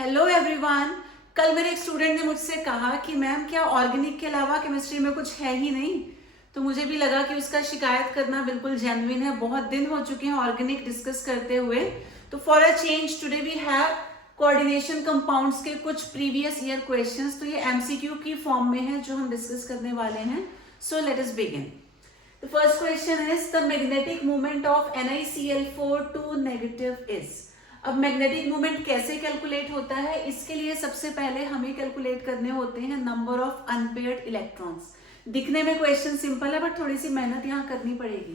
Hello everyone. कल मेरे एक स्टूडेंट ने मुझसे कहा कि मैम क्या ऑर्गेनिक के अलावा केमिस्ट्री में कुछ है ही नहीं। तो मुझे भी लगा कि उसका शिकायत करना बिल्कुल जेन्युइन है। बहुत दिन हो चुके हैं ऑर्गेनिक डिस्कस करते हुए। तो for a change today we have coordination compounds के कुछ प्रीवियस ईयर क्वेश्चंस। तो ये एमसीक्यू की फॉर्म में है जो हम डिस्कस करने वाले हैं। So let us begin. The first question is the magnetic moment of NiCl4 to negative is। अब मैग्नेटिक मोमेंट कैसे कैलकुलेट होता है, इसके लिए सबसे पहले हमें कैलकुलेट करने होते हैं नंबर ऑफ अनपेयर्ड इलेक्ट्रॉन्स। दिखने में क्वेश्चन सिंपल है बट थोड़ी सी मेहनत यहाँ करनी पड़ेगी।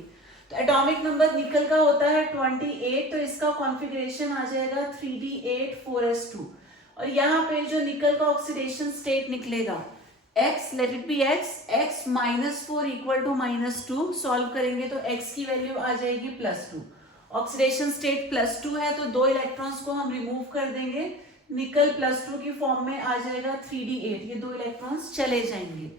तो एटॉमिक नंबर निकल का होता है 28, तो इसका कॉन्फ़िगरेशन आ जाएगा 3d8 4s2। और यहाँ पे जो निकल का ऑक्सीडेशन स्टेट निकलेगा x, let it be x -4 equal to -2। Solve करेंगे तो x की वैल्यू आ जाएगी +2। ऑक्सीडेशन स्टेट +2 है तो 2 इलेक्ट्रॉन्स को हम रिमूव कर देंगे। निकल +2 की फॉर्म में आ जाएगा 3d8। ये 2 इलेक्ट्रॉन्स चले जाएंगे।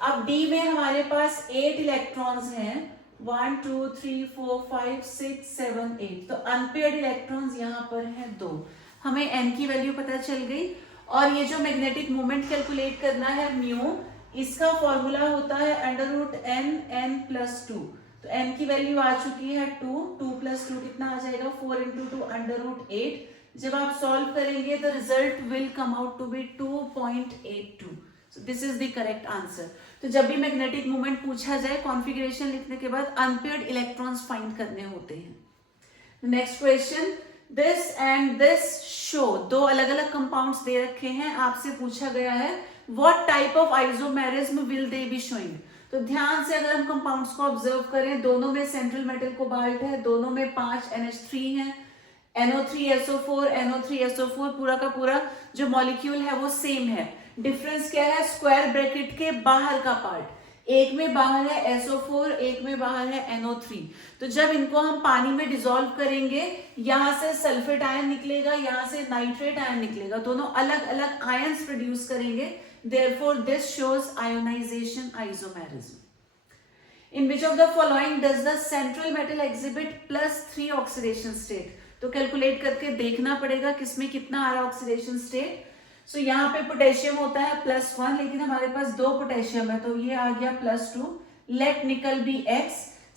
अब d में हमारे पास 8 इलेक्ट्रॉन्स हैं, 1 2 3 4 5 6 7 8। तो अनपेयर्ड इलेक्ट्रॉन्स यहाँ पर हैं 2। हमें n की वैल्यू पता चल गई। और ये जो मैग्नेटिक मोमेंट कैलकुलेट करना है म्यू, इसका फॉर्मूला होता है √n+2। तो n की वैल्यू आ चुकी है 2 + 2 कितना आ जाएगा 4 × 2 √8। जब आप सॉल्व करेंगे तो result will come out to be 2.82। So this is the correct answer. तो जब भी मैग्नेटिक मोमेंट पूछा जाए, कॉन्फ़िगरेशन लिखने के बाद अनपेयर्ड इलेक्ट्रॉन्स फाइंड करने होते हैं। Next question, this and this show, 2 अलग अलग कंपाउंड्स दे रखे हैं। आपसे पूछा गया है what type of isomerism will they be showing. तो ध्यान से अगर हम कंपाउंड्स को ऑब्जर्व करें, दोनों में सेंट्रल मेटल कोबाल्ट है, दोनों में 5 NH3 है, NO3SO4 NO3SO4, पूरा का पूरा जो मॉलिक्यूल है वो सेम है। डिफरेंस क्या है, स्क्वायर ब्रैकेट के बाहर का पार्ट। एक में बाहर है SO4, एक में बाहर है NO3। तो जब इनको हम पानी में डिसॉल्व करेंगे, यहां से सल्फेट आयन निकलेगा, यहां से नाइट्रेट आयन निकलेगा, दोनों अलग अलग आयन्स प्रोड्यूस करेंगे। Therefore, this shows ionization isomerism. In which of the following does the central metal exhibit +3 oxidation state? तो कैलकुलेट करके देखना पड़ेगा किसमें कितना आ रहा ऑक्सीडेशन स्टेट। सो यहाँ पे पोटेशियम होता है +1, लेकिन हमारे पास 2 पोटेशियम है तो ये आ गया +2। लेट निकल बी x।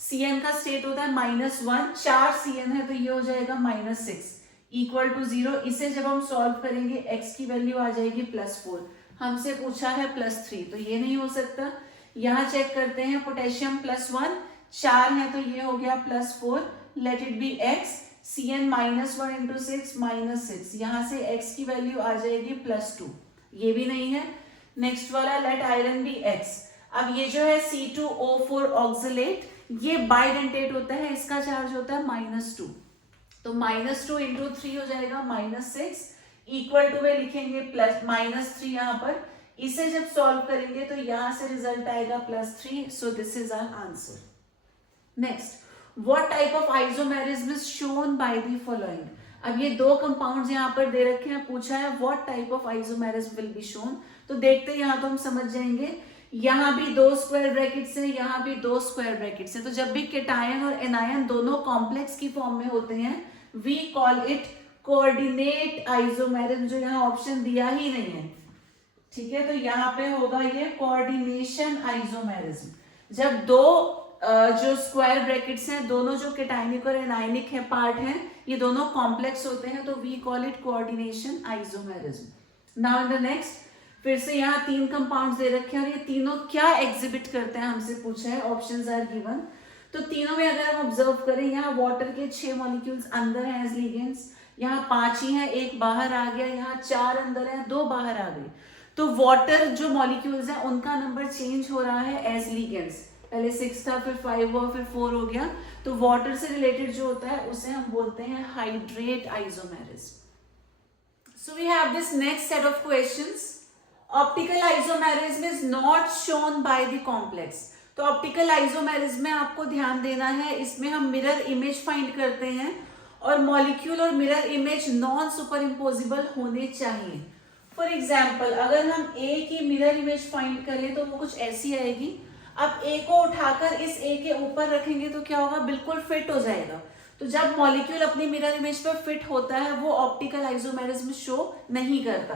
Cn का स्टेट होता है -1, 4 Cn है तो ये हो जाएगा -6 इक्वल टू 0। इसे जब हम सॉल्व करेंगे x की वैल्यू आ जाएगी +4। हमसे पूछा है +3, तो ये नहीं हो सकता। यहाँ चेक करते हैं, पोटेशियम +1, 4 है तो ये हो गया +4। Late it be x। Cn -1 × 6 -6, यहाँ से x की वैल्यू आ जाएगी +2। ये भी नहीं है। नेक्स्ट वाला, लेट आयरन बी x। अब ये जो है C2O4 ऑक्सलेट, ये बाइडेंटेट होता है, इसका चार्ज होता है -2। तो -2 × 3 हो जाएगा -6 इक्वल टू में लिखेंगे -3 यहाँ पर। इसे जब सॉल्व करेंगे तो यहाँ से रिजल्ट आएगा +3। So this is our answer. Next, what type of isomerism is shown by the following. अब ये 2 कंपाउंड्स यहाँ पर दे रखे हैं, पूछा है what type of isomerism will be shown. तो देखते हैं, यहाँ तो हम समझ जाएंगे। यहाँ भी 2 स्क्वायर ब्रैकेट्स हैं, यहाँ भी 2 स्क्वायर ब्रैकेट्स हैं। तो जब भी केटायन और एनायन दोनों कॉम्प्लेक्स की फॉर्म में होते हैं, we call it coordinate isomerism, जो यहाँ ऑप्शन दिया ही नहीं है। ठीक है, तो यहाँ पे होगा ये कोऑर्डिनेशन आइसोमेरिज्म। जब 2 जो स्क्वायर ब्रैकेट्स हैं, दोनों जो केटायनिक और एनायनिक है पार्ट हैं, ये दोनों कॉम्प्लेक्स होते हैं, तो we call it coordination isomerism. Now in the next, फिर से यहाँ 3 कंपाउंड्स दे रखे हैं और ये तीनों क्या एग्जिबिट करते हैं हमसे पूछा है। Options are given. तो तीनों में अगर हम ऑब्जर्व करें, यहाँ वाटर के 6 मॉलिक्यूल्स अंदर हैं एज लिगेंड्स, यहाँ 5 ही हैं, 1 बाहर आ गया, यहाँ 4 अंदर है, 2 बाहर आ गए। तो वाटर जो मॉलिक्यूल्स हैं उनका नंबर चेंज हो रहा है एज लिगेंड्स। पहले 6 था, फिर 5 हुआ, फिर 4 हो गया। तो वाटर से रिलेटेड जो होता है उसे हम बोलते हैं hydrate isomerism. So we have this next set of questions. Optical isomerism is not shown by the complex. तो ऑप्टिकल आइसोमेरिज्म में आपको ध्यान देना है, इसमें हम मिरर इमेज फाइंड करते हैं और मॉलिक्यूल और mirror image non super imposable होने चाहिए। फॉर एग्जाम्पल, अगर हम ए की मिरर इमेज फाइंड करें तो वो कुछ ऐसी आएगी। अब ए को उठाकर इस ए के ऊपर रखेंगे तो क्या होगा, बिल्कुल फिट हो जाएगा। तो जब मॉलिक्यूल अपनी मिरर इमेज पर फिट होता है वो ऑप्टिकल आइसोमेरिज्म शो नहीं करता।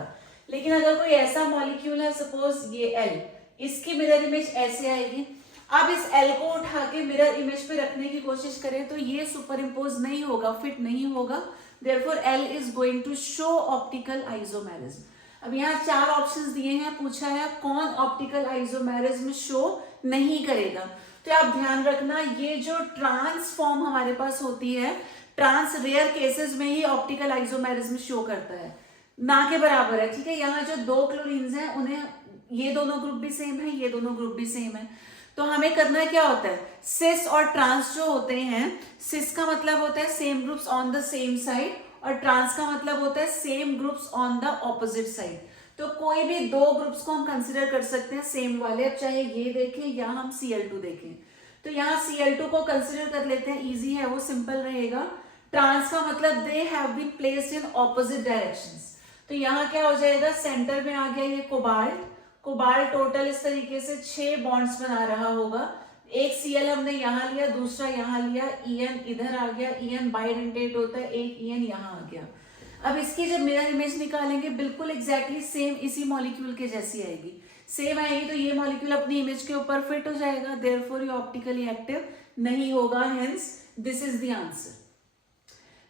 लेकिन अगर कोई ऐसा मॉलिक्यूल है, सपोज ये एल, इसकी मिरर इमेज ऐसे आएगी, अब इस एल को उठा के मिरर इमेज पे रखने की कोशिश करें तो ये सुपर इम्पोज नहीं होगा, फिट नहीं होगा, therefore L is going to show optical isomerism. अब यहाँ 4 ऑप्शंस दिए हैं, पूछा है कौन ऑप्टिकल आइसोमेरिज्म शो नहीं करेगा। तो आप ध्यान रखना, ये जो ट्रांस फॉर्म हमारे पास होती है, ट्रांस रेयर केसेस में ही ऑप्टिकल आइसोमेरिज्म शो करता है, ना के बराबर है। ठीक है, यहाँ जो 2 क्लोरीन्स हैं उन्हें ये दोनों ग्रुप भी सेम है, ये दोनों ग्रुप भी सेम है, तो हमें करना क्या होता है, सिस और ट्रांस जो होते हैं, सिस का मतलब होता है same groups on the same side और ट्रांस का मतलब होता है same groups on the opposite side. तो कोई भी 2 ग्रुप्स को हम कंसिडर कर सकते हैं सेम वाले, अब चाहे ये देखें या हम Cl2 देखें। तो यहाँ Cl2 को कंसिडर कर लेते हैं, इजी है वो, सिंपल रहेगा। ट्रांस का मतलब they have been placed in opposite directions, तो यहाँ क्या हो जाएगा, सेंटर में आ गया ये कोबाल्ट। कोबाल्ट टोटल इस तरीके से 6 बॉन्ड्स बना रहा होगा, एक Cl हमने यहाँ लिया, दूसरा यहाँ लिया, En इधर आ गया, En बाइडेंटेट होता है, एक En यहाँ आ गया। अब इसकी जब मिरर इमेज निकालेंगे बिल्कुल एग्जैक्टली सेम इसी मॉलिक्यूल के जैसी आएगी, सेम आएगी, तो ये मॉलिक्यूल अपनी इमेज के ऊपर फिट हो जाएगा, देयरफॉर ये ऑप्टिकली एक्टिव नहीं होगा, hence this is the answer.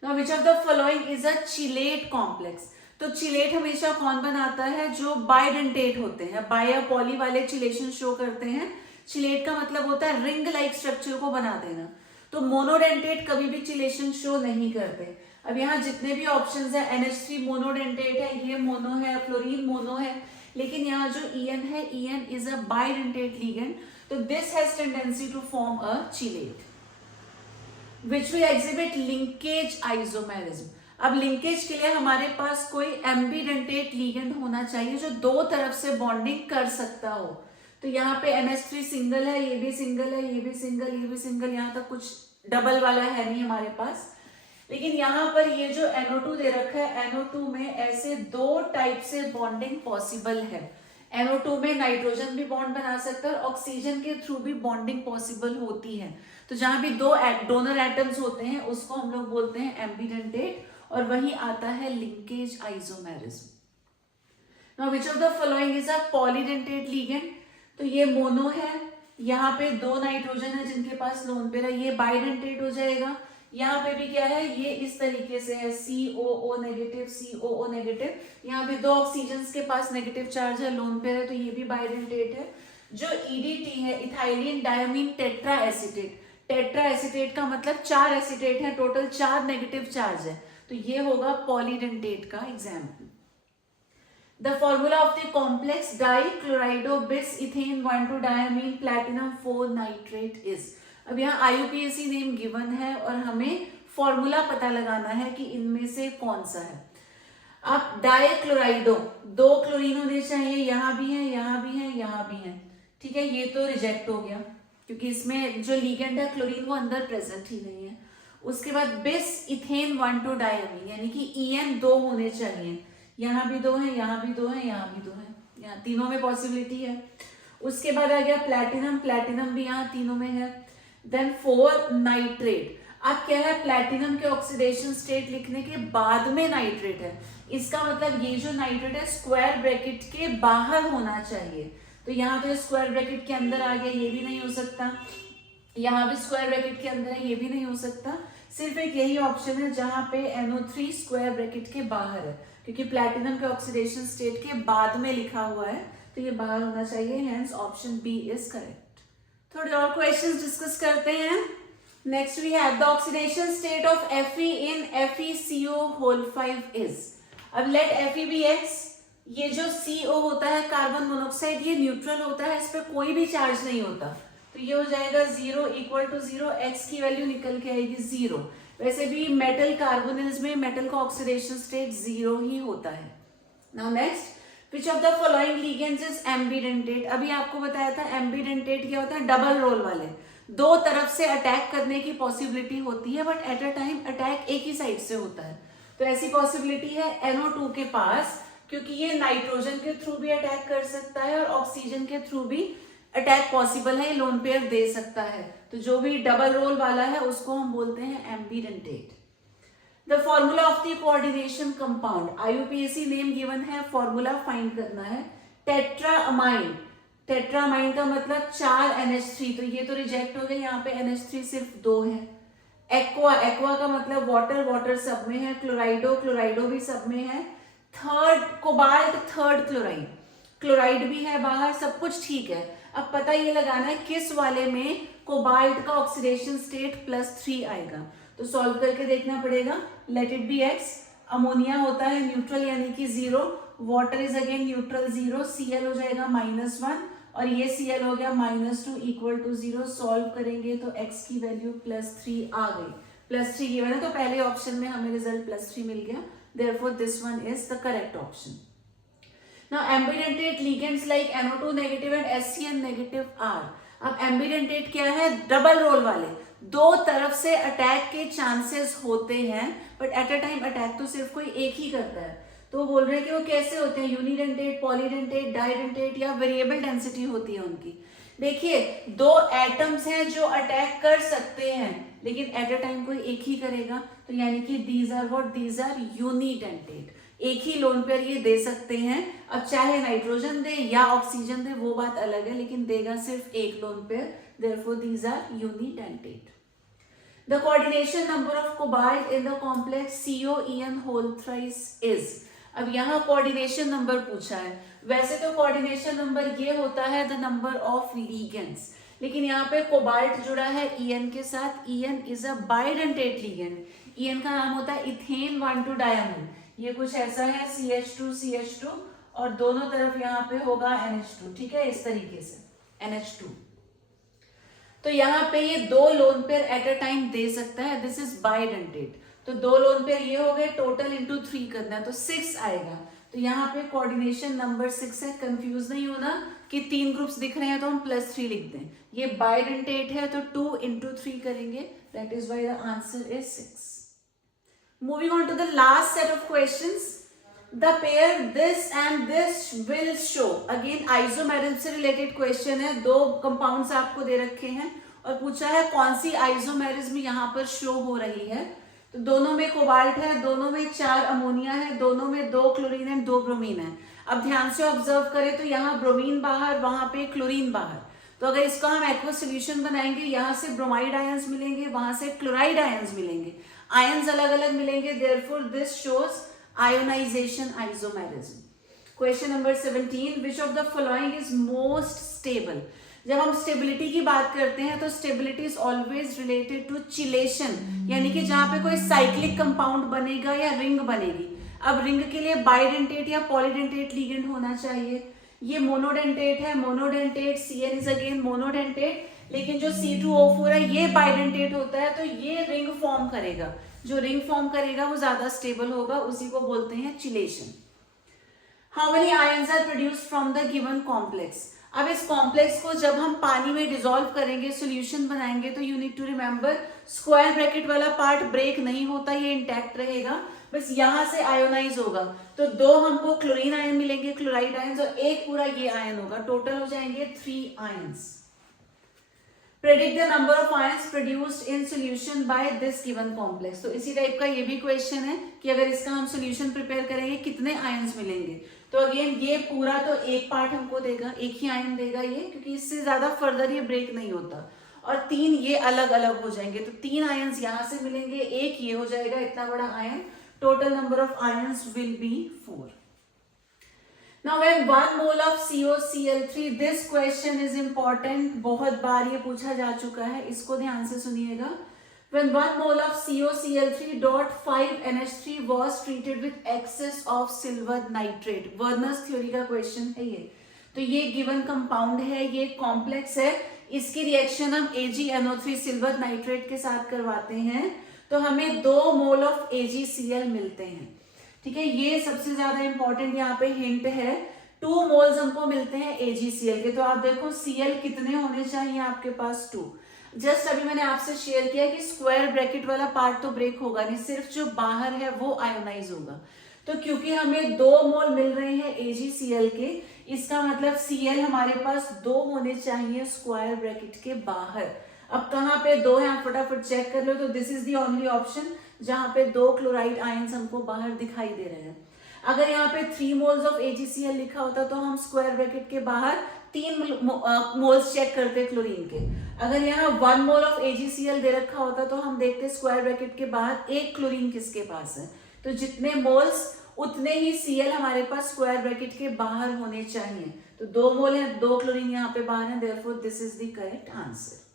Now which of the following is a chelate complex. तो चिलेट हमेशा कौन बनाता है, जो बाइडेंटेट होते हैं, बाय या पॉली वाले चिलेशन शो करते हैं। चिलेट का मतलब होता है रिंग लाइक स्ट्रक्चर को बना देना, तो मोनोडेंटेट कभी भी चिलेशन शो नहीं करते। अब यहाँ जितने भी ऑप्शंस है, NH3 मोनोडेंटेट है, ये मोनो है, फ्लोरीन मोनो है, लेकिन यहाँ जो En है, En is a bidentate ligand, तो this has tendency to form a chelate which will exhibit linkage isomerism. अब लिंकेज के लिए हमारे पास कोई एम्बीडेंटेट लिगेंड होना चाहिए जो 2 तरफ से बॉन्डिंग कर सकता हो। तो यहाँ पे NH3 सिंगल है, ये भी सिंगल है, ये भी सिंगल, ये भी सिंगल, यहाँ तक कुछ डबल वाला है नहीं हमारे पास। लेकिन यहाँ पर ये जो NO2 दे रखा है, NO2 में ऐसे 2 टाइप से बॉन्डिंग पॉसिबल है। NO2 में नाइट्रोजन भी बॉन्ड बना सकता है और ऑक्सीजन के थ्रू भी बॉन्डिंग पॉसिबल होती है। तो जहां भी 2 डोनर एटम्स होते हैं उसको हम लोग बोलते हैं एम्बीडेंटेट, और वही आता है linkage isomerism. Now which of the following is a polydentate ligand. तो ये मोनो है, यहाँ पे 2 नाइट्रोजन है जिनके पास लोन पेयर है, ये बाइडेंटेट हो जाएगा। यहाँ पे भी क्या है, ये इस तरीके से है, COO नेगेटिव, COO नेगेटिव, यहाँ भी 2 ऑक्सीजन के पास नेगेटिव चार्ज है, लोन पेयर है, तो ये भी बाइडेंटेट है। जो EDT है, ethylene diamine tetra acetate, tetra acetate का मतलब 4 एसीटेट है, टोटल 4 नेगेटिव चार्ज है, तो ये होगा पॉलीडेंटेट का example. The formula of the complex dichlorido-bis ethane 1,2-diamine platinum 4 nitrate is। अब यहाँ IUPAC नेम गिवन है और हमें फॉर्मूला पता लगाना है कि इनमें से कौन सा है। अब डाइक्लोराइडो, 2 क्लोरीन होने चाहिए, यहाँ भी है, यहाँ भी है, यहाँ भी है, ठीक है, ये तो रिजेक्ट हो गया क्योंकि इसमें जो लिगेंड है क्लोरीन वो अंदर प्रेजेंट ही नहीं है। उसके बाद बिस इथेन 1,2-डायमीन, यानी कि EN 2 होने चाहिए, यहाँ भी 2 है, यहाँ भी 2 है, यहाँ भी 2 है, यहाँ तीनों में पॉसिबिलिटी है। उसके बाद आ गया प्लैटिनम, प्लैटिनम भी यहाँ तीनों में है। Then 4 nitrate. अब क्या है, प्लैटिनम के ऑक्सीडेशन स्टेट लिखने के बाद में नाइट्रेट है, इसका मतलब ये जो नाइट्रेट है स्क्वायर ब्रैकेट के बाहर होना चाहिए, तो यहाँ तो स्क्वायर ब्रैकेट के अंदर आ गया, ये भी नहीं हो सकता, यहाँ भी स्क्वायर ब्रैकेट के अंदर है, ये भी नहीं हो सकता, सिर्फ एक यही ऑप्शन है जहां पे NO3 स्क्वायर ब्रैकेट के बाहर है, क्योंकि प्लैटिनम के ऑक्सीडेशन स्टेट के बाद में लिखा हुआ है, तो ये बाहर होना चाहिए, hence option B is correct. थोड़े और क्वेश्चंस डिस्कस करते हैं। Next we have the oxidation state of Fe in FeCO5 is. अब लेट Fe बी X, ये जो CO होता है कार्बन मोनोऑक्साइड, ये न्यूट्रल होता है, इस पर कोई भी चार्ज नहीं होता, तो ये हो जाएगा 0 इक्वल टू 0, X की वैल्यू निकल के आएगी 0। वैसे भी मेटल कार्बोनिल्स में मेटल का ऑक्सीडेशन स्टेट 0 ही होता है। Now next, which of the following ligands is ambidentate. अभी आपको बताया था एम्बीडेंटेट क्या होता है, डबल रोल वाले, 2 तरफ से अटैक करने की पॉसिबिलिटी होती है, but at a time attack एक ही साइड से होता है। तो ऐसी पॉसिबिलिटी है NO2 के पास, क्योंकि ये नाइट्रोजन के थ्रू भी अटैक कर सकता है और ऑक्सीजन के थ्रू भी अटैक पॉसिबल है, ये लोन पेयर दे सकता है। तो जो भी डबल रोल वाला है उसको हम बोलते हैं ambi ambidentate. The formula of the coordination compound, IUPAC name given है, फॉर्मूला फाइंड करना है. टेट्रामाइन, टेट्रामाइन का मतलब 4 NH3, तो ये तो रिजेक्ट हो गए, यहाँ पे NH3 सिर्फ 2 है. एक्वा, एक्वा का मतलब वाटर, वाटर सब में है. क्लोराइडो, क्लोराइडो भी सब में है. Third cobalt, third chloride, chloride भी है बाहर, सब कुछ ठीक है. अब पता ये लगाना है किस वाले में कोबाल्ट का ऑक्सीडेशन स्टेट +3 आएगा, तो सॉल्व करके देखना पड़ेगा. Late it be X. Ammonia होता है न्यूट्रल यानी कि 0, water is again neutral 0, Cl हो जाएगा -1 और ये Cl हो गया -2 इक्वल टू 0. सॉल्व करेंगे तो X की वैल्यू +3 आ गई. +3 गिवन है तो पहले ऑप्शन में हमें रिजल्ट +3 मिल गया. Therefore this one is the correct option. Now ambidentate ligands like NO2 negative and SCN negative are. अब ambidentate क्या है? डबल रोल वाले, दो तरफ से अटैक के चांसेस होते हैं, but at a time attack तो सिर्फ कोई एक ही करता है. तो बोल रहे हैं कि वो कैसे होते हैं, यूनिडेंटेट, पॉलीडेंटेट, डाइडेंटेट या वेरिएबल डेंसिटी होती है उनकी. देखिए, दो एटम्स हैं जो अटैक कर सकते हैं, लेकिन एट अ टाइम कोई एक ही करेगा, तो यानी कि these are what, these are unidentate. एक ही लोन पेयर ये दे सकते हैं. अब चाहे नाइट्रोजन दे या ऑक्सीजन दे वो बात अलग है, लेकिन देगा सिर्फ एक lone pair. Therefore these are unidentate. The coordination number of cobalt in the complex COEN whole thrice is. अब यहाँ coordination number पूछा है. वैसे तो coordination number ये होता है the number of ligands, लेकिन यहाँ पे कोबाल्ट जुड़ा है EN के साथ. EN is a bidentate ligand. EN का नाम होता है इथेन 1,2 डायमोन. ये कुछ ऐसा है, CH2 CH2 और दोनों तरफ यहाँ पे होगा NH2. ठीक है, इस तरीके से NH2. तो यहाँ पे ये दो lone pair at a time दे सकता है. This is bidentate. तो दो लोन पेयर ये हो गए, टोटल इंटू 3 करना है तो 6 आएगा. तो यहाँ पे कोऑर्डिनेशन नंबर 6 है. कंफ्यूज नहीं होना कि 3 ग्रुप्स दिख रहे हैं तो हम +3 लिख दें. ये बाइडेंटेट है तो 2 इंटू 3 करेंगे. That is why the answer is 6. Moving on to the last set of questions. The pair this and this will show. Again isomerism से रिलेटेड क्वेश्चन है. दो कंपाउंड्स आपको दे रखे हैं और पूछा है कौन सी आइसोमेरिज्म यहाँ पर शो हो रही है. तो दोनों में कोबाल्ट है, दोनों में 4 अमोनिया है, दोनों में 2 क्लोरीन है, 2 ब्रोमीन है. अब ध्यान से ऑब्जर्व करें तो यहाँ ब्रोमीन बाहर, वहां पे क्लोरीन बाहर. तो अगर इसका हम एक्वा सोल्यूशन बनाएंगे, यहाँ से ब्रोमाइड आयंस मिलेंगे, वहां से क्लोराइड आयंस मिलेंगे, आयंस अलग अलग मिलेंगे. Therefore this shows ionization isomerism. Question number 17. Which of the following is most stable? जब हम स्टेबिलिटी की बात करते हैं तो stability is always related to chelation, यानी कि जहां पे कोई साइक्लिक कंपाउंड बनेगा या रिंग बनेगी. अब रिंग के लिए बाइडेंटेट या पॉलीडेंटेट लिगेंड होना चाहिए. ये मोनोडेंटेट है, monodentate. Cn is again monodentate, लेकिन जो C2O4 है ये बाइडेंटेट होता है, तो ये रिंग फॉर्म करेगा. जो रिंग फॉर्म करेगा वो ज्यादा स्टेबल होगा, उसी को बोलते हैं chelation. How many ions are produced from the given complex. अब इस कॉम्प्लेक्स को जब हम पानी में डिसॉल्व करेंगे, सॉल्यूशन बनाएंगे, तो you need to remember square bracket वाला पार्ट ब्रेक नहीं होता, ये इंटैक्ट रहेगा. बस यहां से आयोनाइज होगा, तो 2 हमको क्लोरीन आयन मिलेंगे, क्लोराइड आयन, और एक पूरा ये आयन होगा. टोटल हो जाएंगे 3 ions. Predict the number of ions produced in solution by this given complex. तो इसी टाइप का ये भी क्वेश्चन है कि अगर इसका हम सोल्यूशन प्रिपेयर करेंगे कितने आयंस मिलेंगे. तो अगेन ये पूरा तो एक पार्ट हमको देगा, एक ही आयन देगा ये, क्योंकि इससे ज्यादा फर्दर ये ब्रेक नहीं होता. और 3 ये अलग अलग हो जाएंगे, तो 3 आयंस यहाँ से मिलेंगे, एक ये हो जाएगा इतना बड़ा ion. Total number of ions will be 4. Now when 1 mole of COCl3, this question is important, बहुत बार ये पूछा जा चुका है, इसको ध्यान से सुनिएगा. When 1 mole of COCl3.5 NH3 was treated with excess of silver nitrate. Werner's theory का क्वेश्चन है ये. तो ये गिवन कंपाउंड है, ये कॉम्प्लेक्स है, इसकी रिएक्शन हम AgNO3 सिल्वर नाइट्रेट के साथ करवाते हैं, तो हमें 2 मोल ऑफ AgCl मिलते हैं. ठीक है, ये सबसे ज्यादा इंपॉर्टेंट यहाँ पे हिंट है. 2 मोल्स हमको मिलते हैं AgCl के. तो आप देखो Cl कितने होने चाहिए आपके पास, 2. जस्ट अभी मैंने आपसे शेयर किया कि स्क्वायर ब्रैकेट वाला पार्ट तो ब्रेक होगा नहीं, सिर्फ जो बाहर है वो आयोनाइज होगा. तो क्योंकि हमें 2 मोल मिल रहे हैं AgCl के, इसका मतलब Cl हमारे पास 2 होने चाहिए स्क्वायर ब्रैकेट के बाहर. अब कहाँ पे 2 है, आप फटाफट चेक कर लो। तो this is the only option जहाँ पे 2 क्लोराइड आयंस हमको बाहर दिखाई दे रहे हैं। अगर यहाँ पे 3 मोल्स ऑफ AgCl लिखा होता तो हम स्क्वायर ब्रैकेट के बाहर 3 मोल्स चेक करते क्लोरीन के। अगर यहाँ 1 मोल ऑफ AgCl दे रखा होता तो हम देखते स्क्वायर ब्रैकेट के बाहर 1 क्लोरीन किसके पास है। तो जितने मोल्स उतने ही Cl हमारे पास स्क्वायर ब्रैकेट के बाहर होने चाहिए। तो 2 मोल है, 2 क्लोरीन यहाँ पे बाहर है, therefore this is the correct answer.